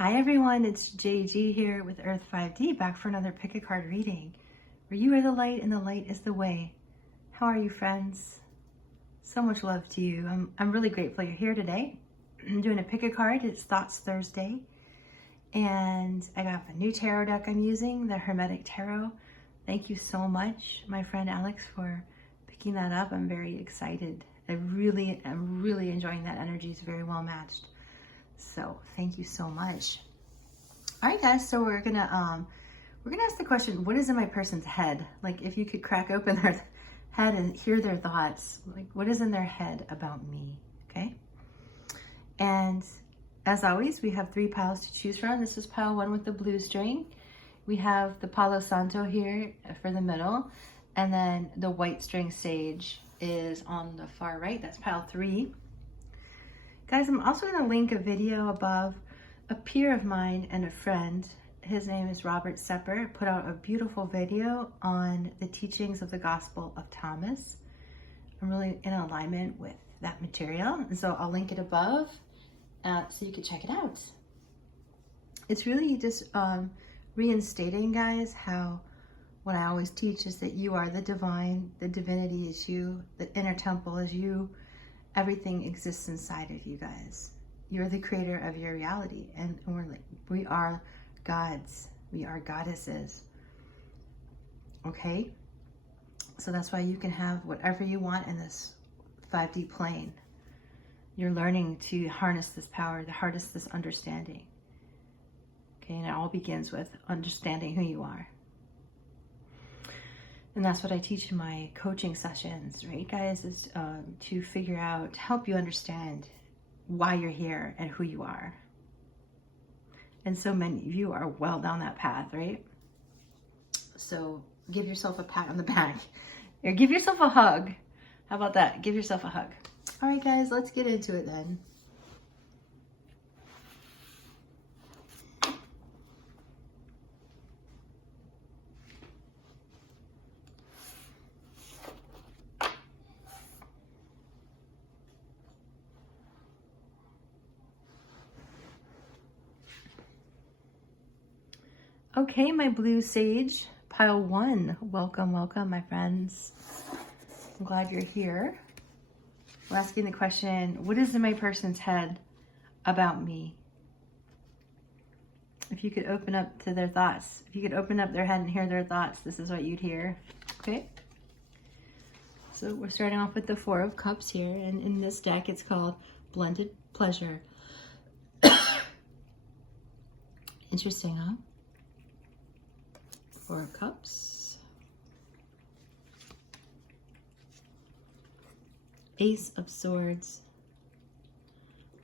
Hi everyone, it's JG here with Earth 5D, back for another pick a card reading, where you are the light and the light is the way. How are you, friends? So much love to you. I'm really grateful you're here today. I'm doing a pick a card. It's Thoughts Thursday, and I got a new tarot deck I'm using, the Hermetic Tarot. Thank you so much, my friend Alex, for picking that up. I'm very excited. I'm really enjoying that energy. It's very well matched. So thank you so much. All right, guys. So we're gonna ask the question: what is in my person's head? Like, if you could crack open their head and hear their thoughts, like what is in their head about me? Okay. And as always, we have 3 piles to choose from. This is pile 1 with the blue string. We have the Palo Santo here for the middle, and then the white string sage is on the far right. That's pile 3. Guys, I'm also going to link a video above. A peer of mine and a friend, his name is Robert Sepper, put out a beautiful video on the teachings of the Gospel of Thomas. I'm really in alignment with that material, and so I'll link it above so you can check it out. It's really just reinstating, guys, how what I always teach is that you are the divine, the divinity is you, the inner temple is you. Everything exists inside of you, guys. You're the creator of your reality, and we are gods. We are goddesses. Okay? So that's why you can have whatever you want in this 5D plane. You're learning to harness this power, to harness this understanding. Okay? And it all begins with understanding who you are. And that's what I teach in my coaching sessions, right, guys, is to figure out, to help you understand why you're here and who you are. And so many of you are well down that path, right? So give yourself a pat on the back, or give yourself a hug. How about that? Give yourself a hug. All right, guys, let's get into it then. Okay, my blue sage, pile 1. Welcome, welcome, my friends. I'm glad you're here. We're asking the question, what is in my person's head about me? If you could open up to their thoughts, if you could open up their head and hear their thoughts, this is what you'd hear. Okay? So we're starting off with the 4 of Cups here, and in this deck it's called Blended Pleasure. Interesting, huh? 4 of Cups. Ace of Swords.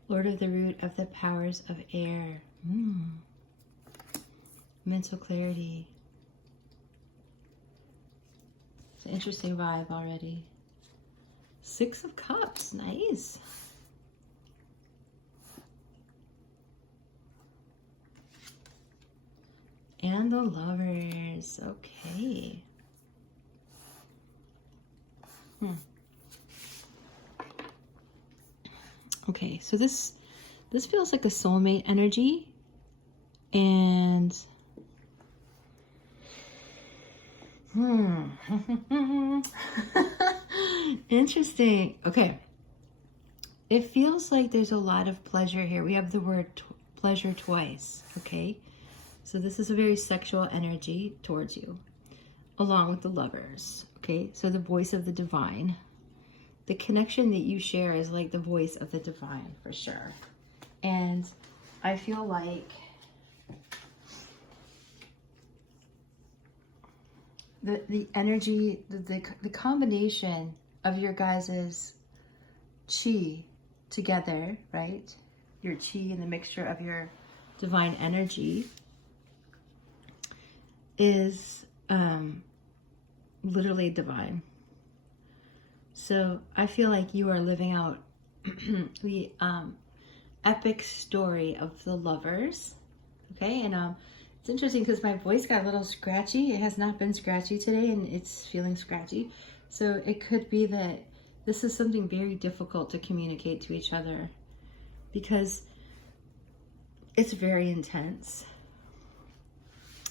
Lord of the Root of the Powers of Air. Mental clarity. It's an interesting vibe already. 6 of Cups. Nice. And the Lovers. Okay. Okay, so this feels like a soulmate energy, and interesting. Okay, it feels like there's a lot of pleasure here. We have the word pleasure twice. Okay. So this is a very sexual energy towards you, along with the Lovers, okay? So the voice of the divine. The connection that you share is like the voice of the divine, for sure. And I feel like the energy, the combination of your guys' chi together, right? Your chi and the mixture of your divine energy is literally divine. So I feel like you are living out the epic story of the Lovers. Okay, and it's interesting because my voice got a little scratchy. It has not been scratchy today, and it's feeling scratchy. So it could be that this is something very difficult to communicate to each other, because it's very intense.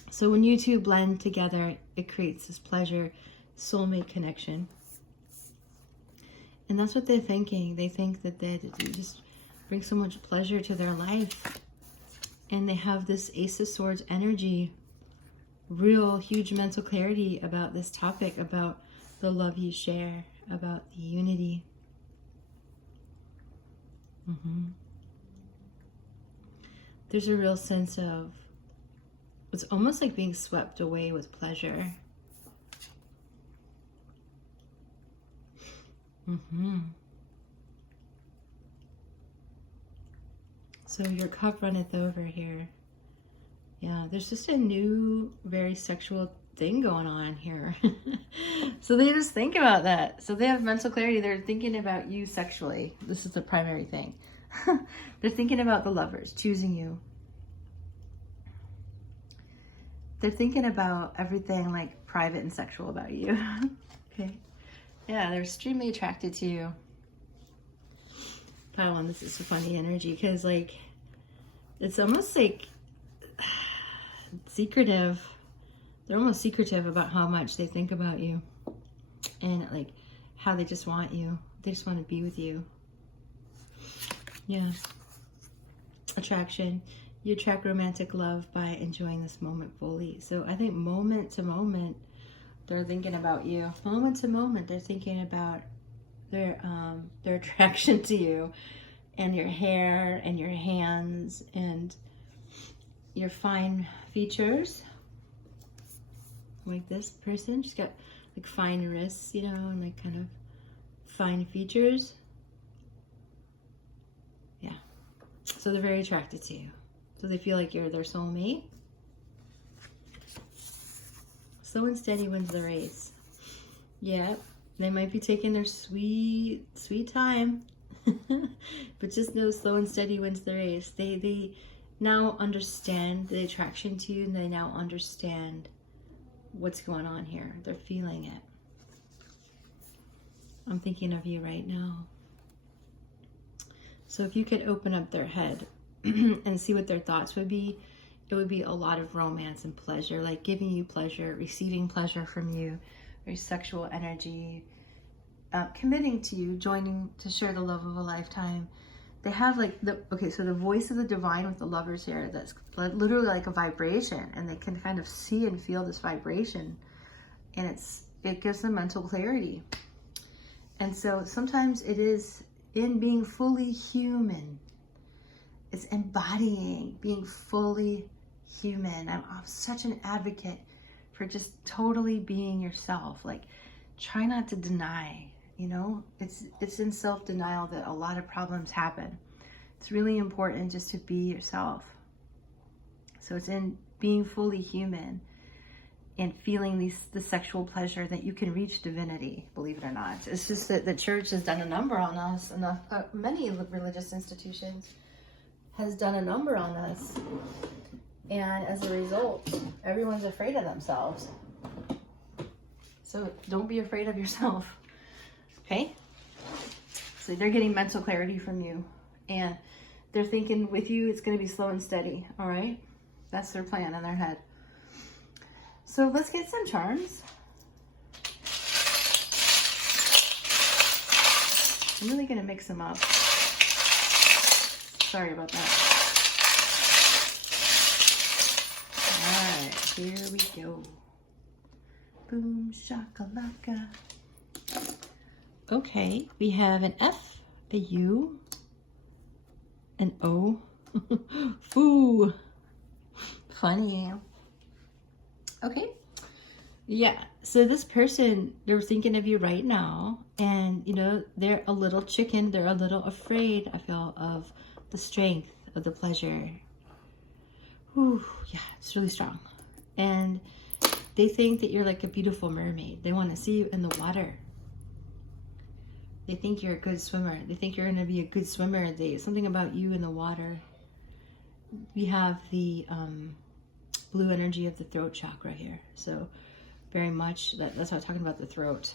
So when you two blend together, it creates this pleasure, soulmate connection. And that's what they're thinking. They think that they just bring so much pleasure to their life. And they have this Ace of Swords energy, real huge mental clarity about this topic, about the love you share, about the unity. There's a real sense of, it's almost like being swept away with pleasure. So your cup runneth over here. Yeah, there's just a new, very sexual thing going on here. So they just think about that. So they have mental clarity. They're thinking about you sexually. This is the primary thing. They're thinking about the lovers choosing you. They're thinking about everything like private and sexual about you. Okay. Yeah, they're extremely attracted to you. Pile on, this is a funny energy because like it's almost like secretive. They're almost secretive about how much they think about you and like how they just want you. They just want to be with you. Yeah. Attraction. You attract romantic love by enjoying this moment fully. So I think moment to moment, they're thinking about you. Moment to moment, they're thinking about their attraction to you and your hair and your hands and your fine features. Like this person, she's got like fine wrists, you know, and like kind of fine features. Yeah. So they're very attracted to you. So they feel like you're their soulmate. Slow and steady wins the race. Yeah, they might be taking their sweet, sweet time. But just know slow and steady wins the race. They now understand the attraction to you, and they now understand what's going on here. They're feeling it. I'm thinking of you right now. So if you could open up their head and see what their thoughts would be, it would be a lot of romance and pleasure, like giving you pleasure, receiving pleasure from you, very sexual energy, committing to you, joining to share the love of a lifetime. They have like so the voice of the divine with the lovers here, that's literally like a vibration, and they can kind of see and feel this vibration, and it gives them mental clarity. And so sometimes it is in being fully human. It's embodying being fully human. I'm such an advocate for just totally being yourself. Like, try not to deny, you know? It's in self-denial that a lot of problems happen. It's really important just to be yourself. So it's in being fully human and feeling the sexual pleasure that you can reach divinity, believe it or not. It's just that the church has done a number on us. Many religious institutions has done a number on us, and as a result, everyone's afraid of themselves. So don't be afraid of yourself. Okay? So they're getting mental clarity from you, and they're thinking with you it's going to be slow and steady. All right? That's their plan in their head. So let's get some charms. I'm really going to mix them up. Sorry about that. All right, here we go. Boom shakalaka. Okay, we have an F, a U, an O. Foo. Funny. Okay. Yeah. So this person, they're thinking of you right now, and you know, they're a little chicken. They're a little afraid, I feel, of the strength of the pleasure. Ooh, yeah, it's really strong. And they think that you're like a beautiful mermaid. They want to see you in the water. They think you're a good swimmer. They think you're going to be a good swimmer. Something about you in the water. We have the blue energy of the throat chakra here. So very much, that's what I'm talking about, the throat.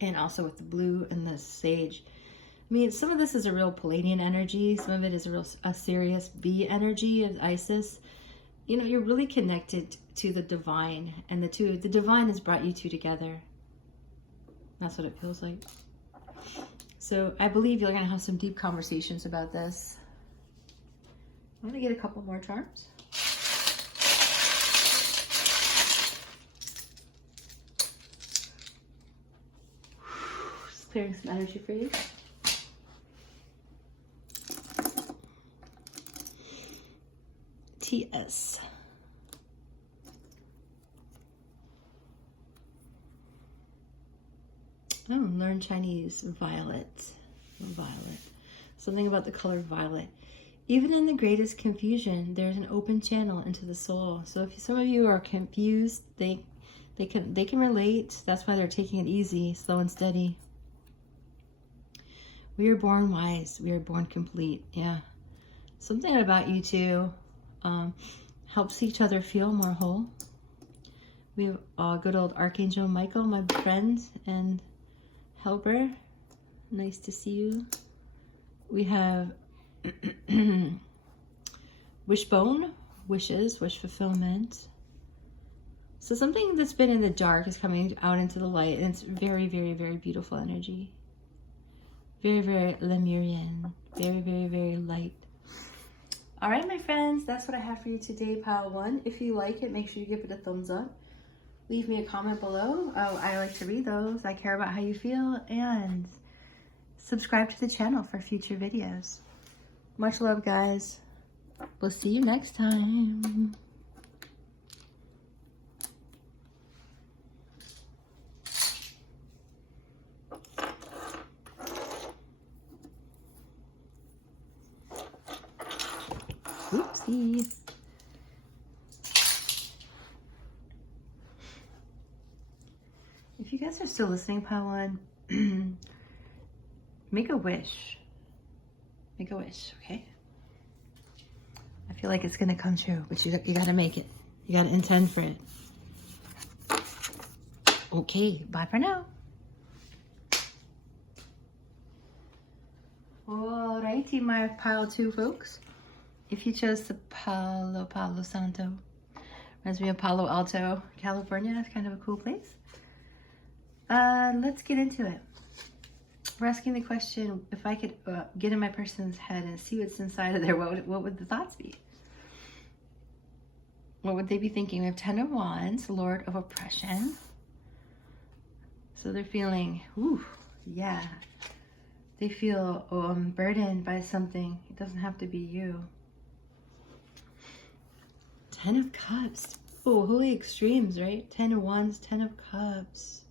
And also with the blue and the sage, I mean, some of this is a real Palladian energy. Some of it is a serious B energy of Isis. You know, you're really connected to the divine, and the divine has brought you two together. That's what it feels like. So I believe you're going to have some deep conversations about this. I'm going to get a couple more charms. Just clearing some energy for you. TS. Oh, learn Chinese. Violet. Violet. Something about the color violet. Even in the greatest confusion, there's an open channel into the soul. So if some of you are confused, they can relate. That's why they're taking it easy, slow and steady. We are born wise. We are born complete. Yeah. Something about you two helps each other feel more whole. We have good old Archangel Michael, my friend and helper. Nice to see you. We have Wishbone, wishes, wish fulfillment. So something that's been in the dark is coming out into the light, and it's very, very, very beautiful energy. Very, very Lemurian. Very, very, very light. All right, my friends, that's what I have for you today, pile one. If you like it, make sure you give it a thumbs up. Leave me a comment below. I like to read those. I care about how you feel. And subscribe to the channel for future videos. Much love, guys. We'll see you next time. Oopsie. If you guys are still listening, pile one, make a wish. Make a wish, okay? I feel like it's gonna come true, but you gotta make it. You gotta intend for it. Okay, bye for now. Alrighty, my pile two folks. If you chose the Palo Santo, reminds me of Palo Alto, California. It's kind of a cool place. Let's get into it. We're asking the question, if I could get in my person's head and see what's inside of there, what would the thoughts be? What would they be thinking? We have 10 of Wands, Lord of Oppression. So they're feeling, ooh, yeah. They feel burdened by something. It doesn't have to be you. 10 of Cups. Oh, holy extremes, right? 10 of Wands, 10 of Cups.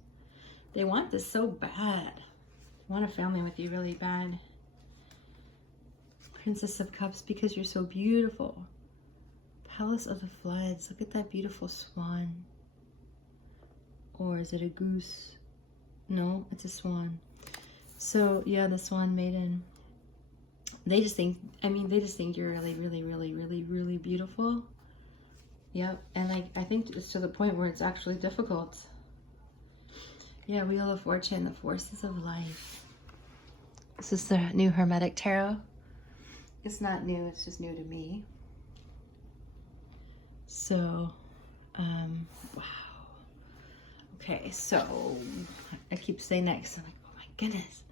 They want this so bad. They want a family with you really bad. Princess of Cups, because you're so beautiful. Palace of the Floods. Look at that beautiful swan. Or is it a goose? No, it's a swan. So, yeah, the Swan Maiden. They just think, they just think you're really, really, really, really, really beautiful. Yep, and I think it's to the point where it's actually difficult. Yeah, Wheel of Fortune, the forces of life. This is the new Hermetic Tarot. It's not new, it's just new to me. So, wow. Okay, so I keep saying next. I'm like, oh my goodness.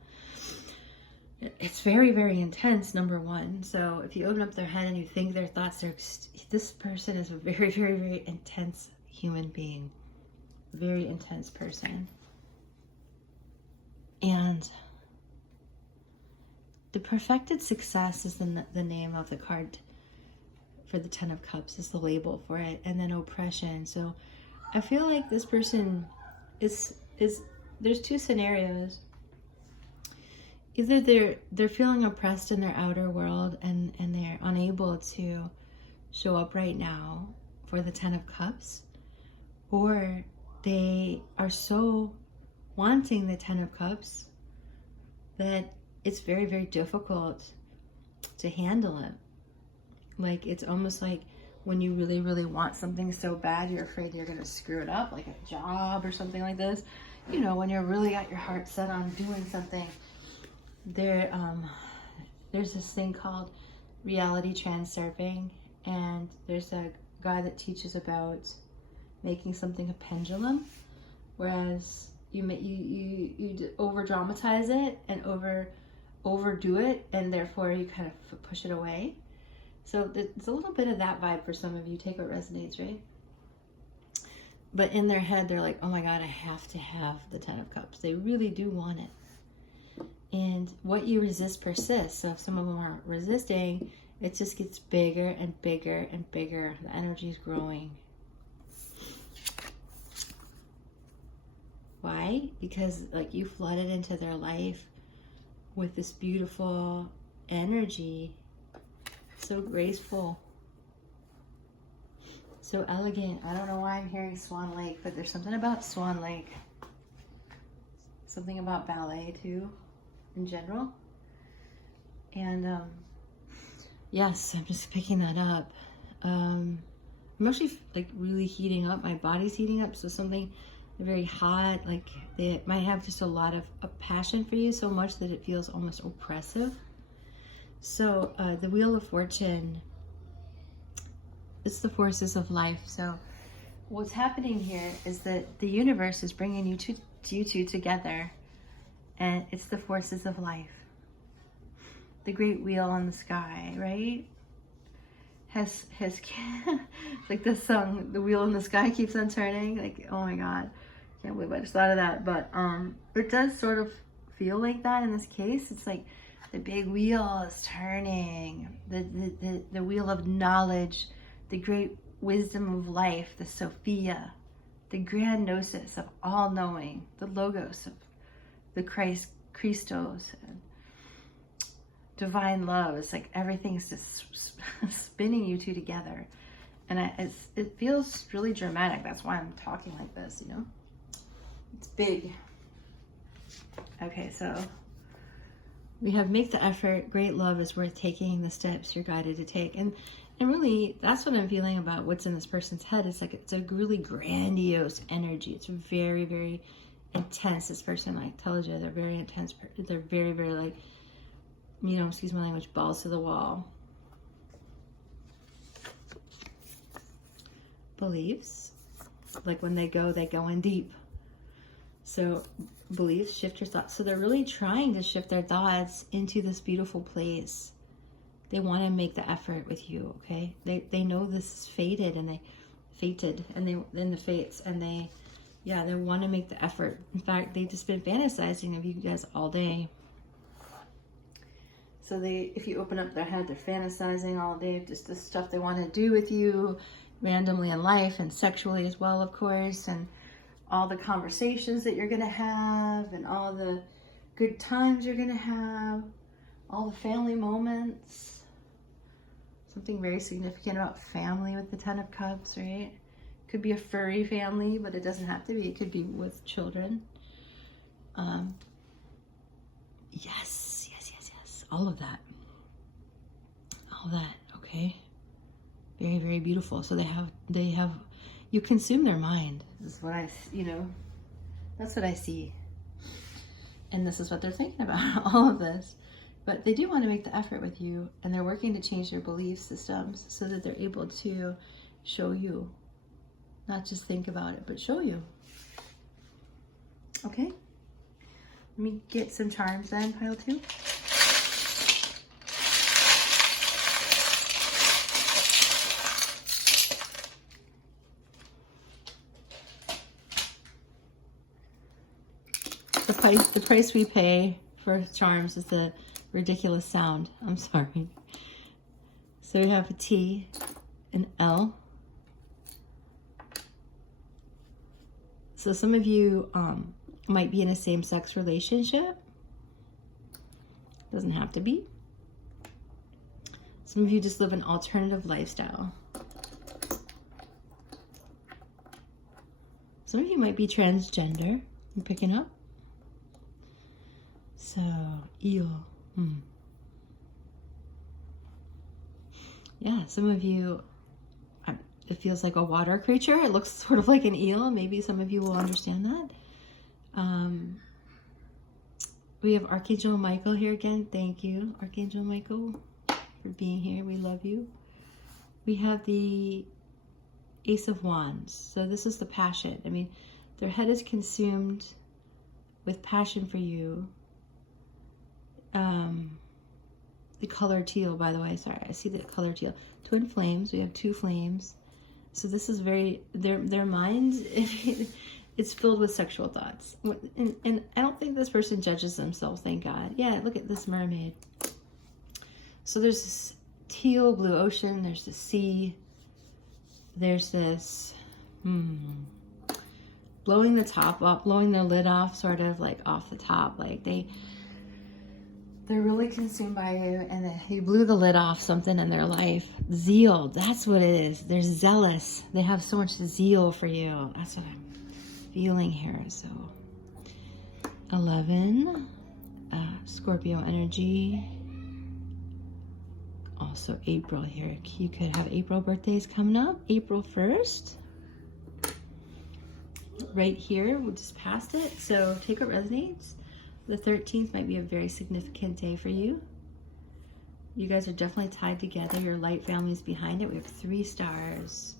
It's very, very intense, number one. So if you open up their head and you think their thoughts are, this person is a very, very, very intense human being. Very intense person. And the perfected success is the name of the card for the 10 of Cups, is the label for it. And then oppression. So I feel like this person is there's two scenarios. Either they're feeling oppressed in their outer world and they're unable to show up right now for the 10 of Cups, or they are so wanting the 10 of Cups that it's very, very difficult to handle it. Like, it's almost like when you really, really want something so bad, you're afraid you're going to screw it up, like a job or something like this. You know, when you're really got your heart set on doing something, there's this thing called reality transurfing, and there's a guy that teaches about making something a pendulum, whereas you over dramatize it and overdo it, and therefore you kind of push it away. So it's a little bit of that vibe for some of you. Take what resonates, right? But in their head, they're like, oh my God, I have to have the 10 of Cups. They really do want it. And what you resist persists. So if some of them are resisting, it just gets bigger and bigger and bigger. The energy is growing. Why? Because like you flooded into their life with this beautiful energy. So graceful. So elegant. I don't know why I'm hearing Swan Lake, but there's something about Swan Lake. Something about ballet too, in general. And yes, I'm just picking that up. I'm actually like really heating up. My body's heating up. So something very hot, like they might have just a lot of passion for you, so much that it feels almost oppressive. So the Wheel of Fortune, it's the forces of life. So what's happening here is that the universe is bringing you two together, and it's the forces of life. The great wheel in the sky, right? Has like the song, the wheel in the sky keeps on turning. Like, oh my God, can't believe I just thought of that. But it does sort of feel like that in this case. It's like the big wheel is turning, the wheel of knowledge, the great wisdom of life, the Sophia, the grand gnosis of all knowing, the logos of the Christos, and divine love. It's like everything's just spinning you two together. And it feels really dramatic. That's why I'm talking like this, you know? It's big. Okay, so we have make the effort. Great love is worth taking the steps you're guided to take. And really, that's what I'm feeling about what's in this person's head. It's like, it's a really grandiose energy. It's very, very intense. This person, I told you, they're very intense. They're very, very like, you know, excuse my language, balls to the wall. Beliefs, like when they go in deep. So beliefs, shift your thoughts. So they're really trying to shift their thoughts into this beautiful place. They want to make the effort with you, okay? They know this is fated, and they in the fates, and they want to make the effort. In fact, they've just been fantasizing of you guys all day. So if you open up their head, they're fantasizing all day of just the stuff they want to do with you, randomly in life, and sexually as well, of course, and all the conversations that you're going to have, and all the good times you're going to have, all the family moments. Something very significant about family with the 10 of Cups, right? Could be a furry family, but it doesn't have to be. It could be with children. Yes. All of that, okay? Very, very beautiful. So they have, you consume their mind. This is what that's what I see. And this is what they're thinking about, all of this. But they do want to make the effort with you, and they're working to change their belief systems so that they're able to show you, not just think about it, but show you. Okay? Let me get some charms then, pile 2. The price we pay for charms is the ridiculous sound. I'm sorry. So we have a T, an L. So some of you might be in a same-sex relationship. Doesn't have to be. Some of you just live an alternative lifestyle. Some of you might be transgender. I'm picking up. So, eel. Yeah, some of you, it feels like a water creature. It looks sort of like an eel. Maybe some of you will understand that. We have Archangel Michael here again. Thank you, Archangel Michael, for being here. We love you. We have the Ace of Wands. So this is the passion. I mean, their head is consumed with passion for you. The color teal, by the way. Sorry, I see the color teal. Twin flames. We have two flames. So this is very, their mind, it's filled with sexual thoughts. And I don't think this person judges themselves, thank God. Yeah, look at this mermaid. So there's this teal blue ocean. There's the sea. There's this blowing the top off, blowing their lid off, sort of like off the top. Like they're really consumed by you, and you blew the lid off something in their life. Zeal, that's what it is. They're zealous. They have so much zeal for you. That's what I'm feeling here. So 11, Scorpio energy. Also April here. You could have April birthdays coming up. April 1st. Right here, we just passed it. So take what resonates. The 13th might be a very significant day for you. You guys are definitely tied together. Your light family is behind it. We have 3 stars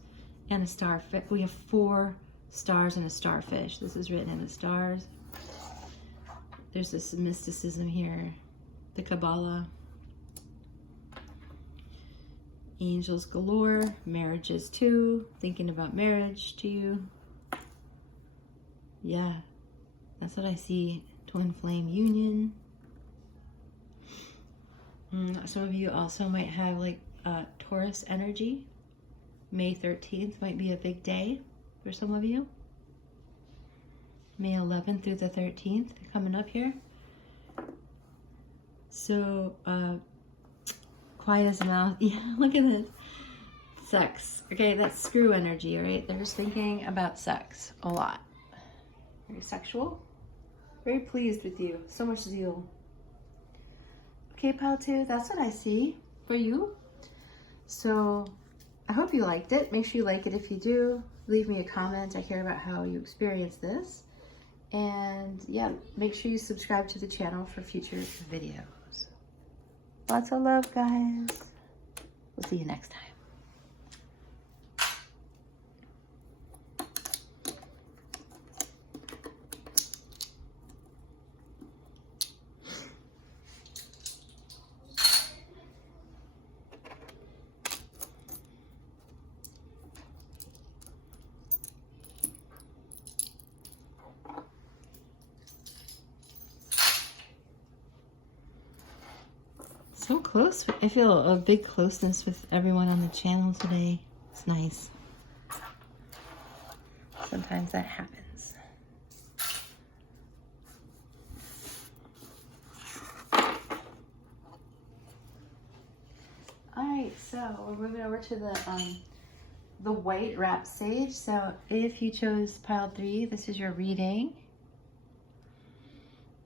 and a starfish. We have 4 stars and a starfish. This is written in the stars. There's this mysticism here. The Kabbalah. Angels galore. Marriages too. Thinking about marriage to you. Yeah, that's what I see. Twin flame union. Some of you also might have like Taurus energy. May 13th might be a big day for some of you. May 11th through the 13th coming up here. So quiet as a mouse. Yeah, look at this. Sex. Okay, that's screw energy, all right? They're just thinking about sex a lot. Very sexual. Very pleased with you. So much zeal. Okay, pile 2, that's what I see for you. So I hope you liked it. Make sure you like it if you do. Leave me a comment. I care about how you experience this. And yeah, make sure you subscribe to the channel for future videos. Lots of love, guys. We'll see you next time. So close. I feel a big closeness with everyone on the channel today. It's nice. Sometimes that happens. Alright, so we're moving over to the white wrap sage. So if you chose pile 3, this is your reading.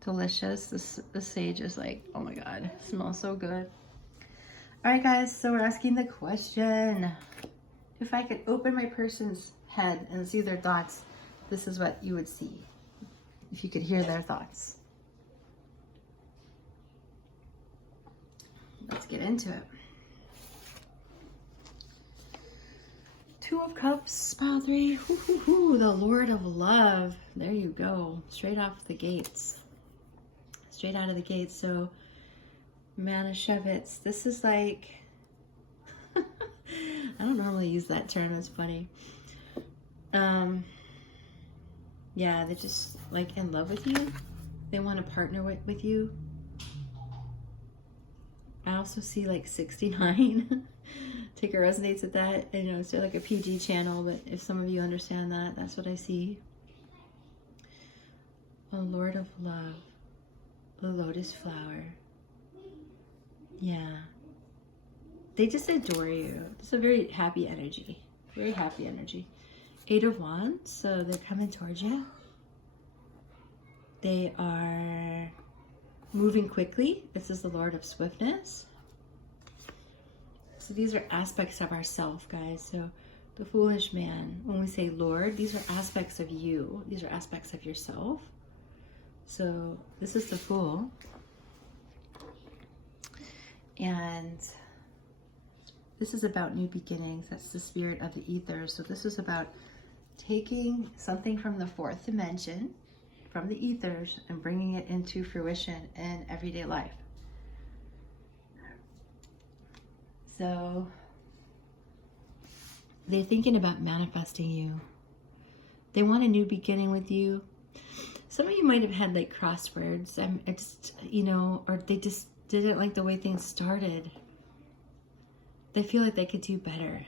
Delicious. This sage is like, oh my god, it smells so good. All right, guys, so we're asking the question: if I could open my person's head and see their thoughts, this is what you would see if you could hear their thoughts. Let's get into it. 2 of Cups, pile 3. The Lord of Love. There you go. Straight off the gates. Straight out of the gates. So Manischewitz, this is like I don't normally use that term, it's funny. Yeah, they're just like in love with you. They want to partner with you. I also see like 69. Take it resonates with that. I know it's like a PG channel, but if some of you understand that, that's what I see. Oh, Lord of Love. The lotus flower. Yeah. They just adore you. It's a very happy energy. Very happy energy. 8 of Wands. So they're coming towards you. They are moving quickly. This is the Lord of Swiftness. So these are aspects of ourself, guys. So the foolish man, when we say Lord, these are aspects of you. These are aspects of yourself. So this is the Fool. And this is about new beginnings. That's the spirit of the ether. So this is about taking something from the fourth dimension, from the ethers, and bringing it into fruition in everyday life. So they're thinking about manifesting you. They want a new beginning with you. Some of you might have had like crosswords, it's, you know, or they just didn't like the way things started. They feel like they could do better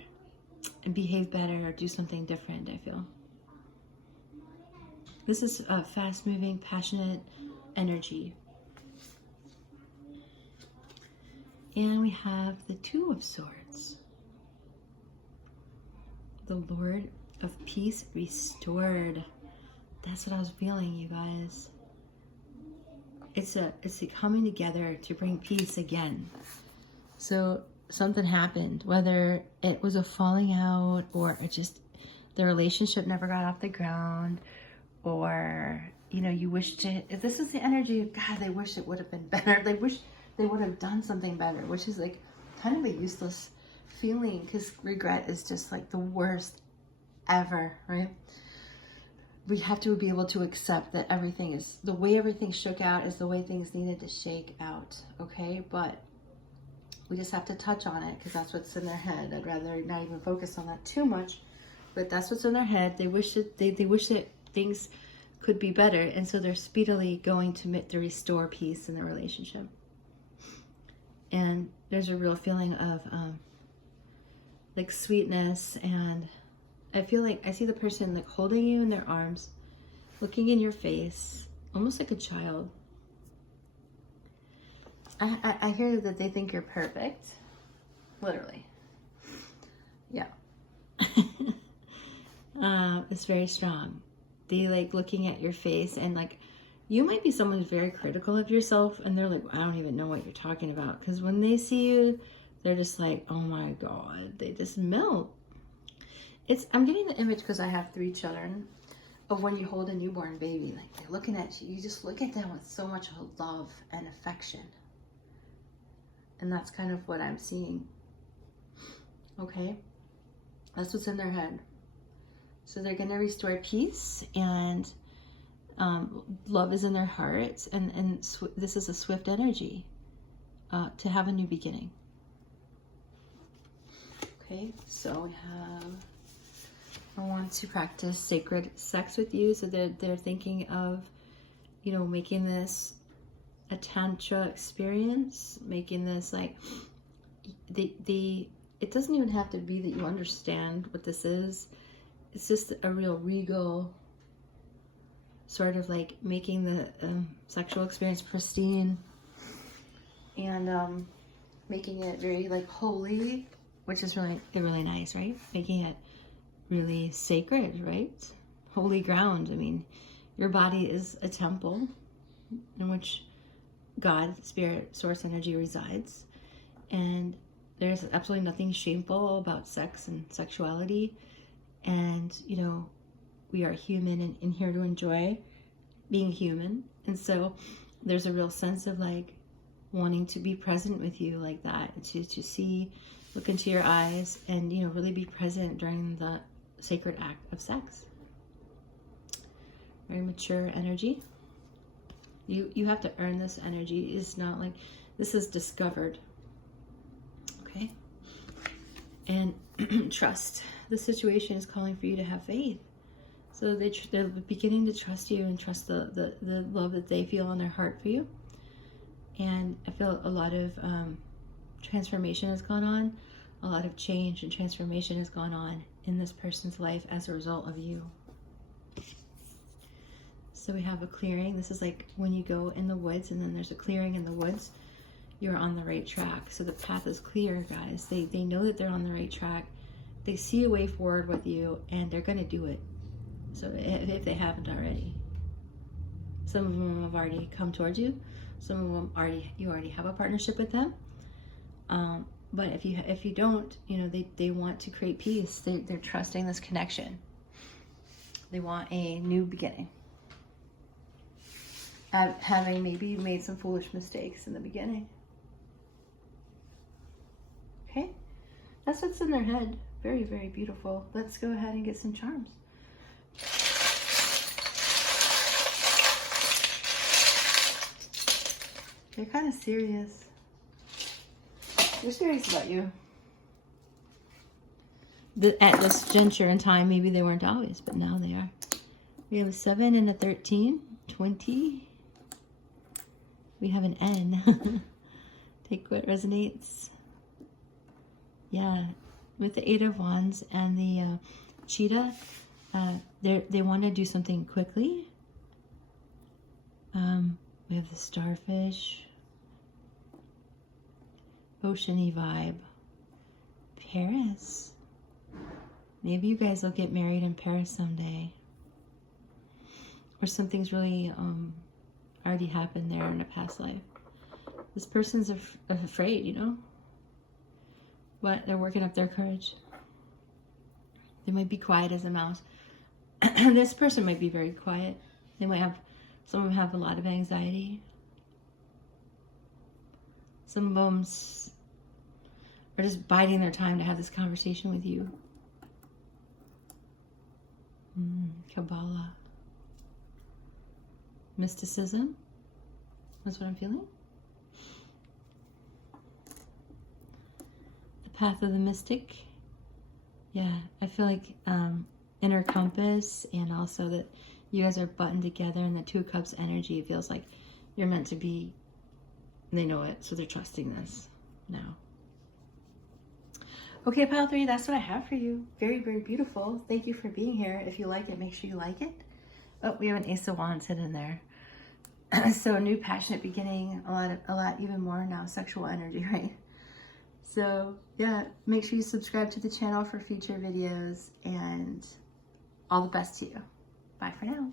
and behave better or do something different, I feel. This is a fast-moving, passionate energy. And we have the Two of Swords. The Lord of Peace restored. That's what I was feeling, you guys. It's a coming together to bring peace again. So something happened, whether it was a falling out or it just, the relationship never got off the ground, or, you know, you wished it, if this is the energy of, God, they wish it would have been better. They wish they would have done something better, which is like kind of a useless feeling, because regret is just like the worst ever, right? We have to be able to accept that everything is, the way everything shook out is the way things needed to shake out, okay? But we just have to touch on it because that's what's in their head. I'd rather not even focus on that too much, but that's what's in their head. They wish that they wish that things could be better, and so they're speedily going to restore peace in the relationship. And there's a real feeling of like sweetness, and I feel like I see the person like holding you in their arms, looking in your face, almost like a child. I hear that they think you're perfect, literally. Yeah. It's very strong. They like looking at your face, and like you might be someone who's very critical of yourself, and they're like, I don't even know what you're talking about, because when they see you, they're just like, oh my God, they just melt. I'm getting the image because I have 3 children of when you hold a newborn baby, like they're looking at you, you just look at them with so much love and affection. And that's kind of what I'm seeing. Okay? That's what's in their head. So they're going to restore peace, and love is in their hearts, and this is a swift energy to have a new beginning. Okay, so we have, I want to practice sacred sex with you. So they're thinking of, you know, making this a tantra experience, making this like, it doesn't even have to be that you understand what this is. It's just a real regal sort of like making the sexual experience pristine, and making it very like holy, which is really nice, right? Making it really sacred, right? Holy ground. I mean, your body is a temple in which God, spirit, source energy resides, and there's absolutely nothing shameful about sex and sexuality. And, you know, we are human and here to enjoy being human. And so there's a real sense of like wanting to be present with you like that, to see, look into your eyes, and, you know, really be present during the sacred act of sex. Very mature energy. You have to earn this energy. It's not like, this is discovered. Okay? And trust. The situation is calling for you to have faith. So they're beginning to trust you and trust the love that they feel in their heart for you. And I feel a lot of transformation has gone on. A lot of change and transformation has gone on in this person's life as a result of you. So we have a clearing. This is like when you go in the woods and then there's a clearing in the woods, you're on the right track. So the path is clear, guys. They know that they're on the right track. They see a way forward with you, and they're going to do it. So if they haven't already. Some of them have already come towards you. Some of them you already have a partnership with them. But if you don't, you know, they want to create peace. They're trusting this connection. They want a new beginning. having maybe made some foolish mistakes in the beginning. Okay, that's what's in their head. Very, very beautiful. Let's go ahead and get some charms. They're kind of serious. They're serious about you. At this juncture in time, maybe they weren't always, but now they are. We have a 7 and a 13, 20. We have an N. Take what resonates. Yeah, with the 8 of Wands and the cheetah, they want to do something quickly. We have the starfish, oceany vibe, Paris. Maybe you guys will get married in Paris someday. Or something's really already happened there in a past life. This person's afraid, you know? But they're working up their courage. They might be quiet as a mouse. This person might be very quiet. They might have, some of them have a lot of anxiety. Some of them are just biding their time to have this conversation with you. Kabbalah. Mysticism. That's what I'm feeling. The path of the mystic. Yeah, I feel like inner compass, and also that you guys are buttoned together, and the 2 of Cups energy. It feels like you're meant to be. They know it, so they're trusting this now. Okay, pile 3, that's what I have for you. Very, very beautiful. Thank you for being here. If you like it, make sure you like it. Oh, we have an Ace of Wands hidden there. So a new passionate beginning, a lot even more now, sexual energy, right? So yeah, make sure you subscribe to the channel for future videos, and all the best to you. Bye for now.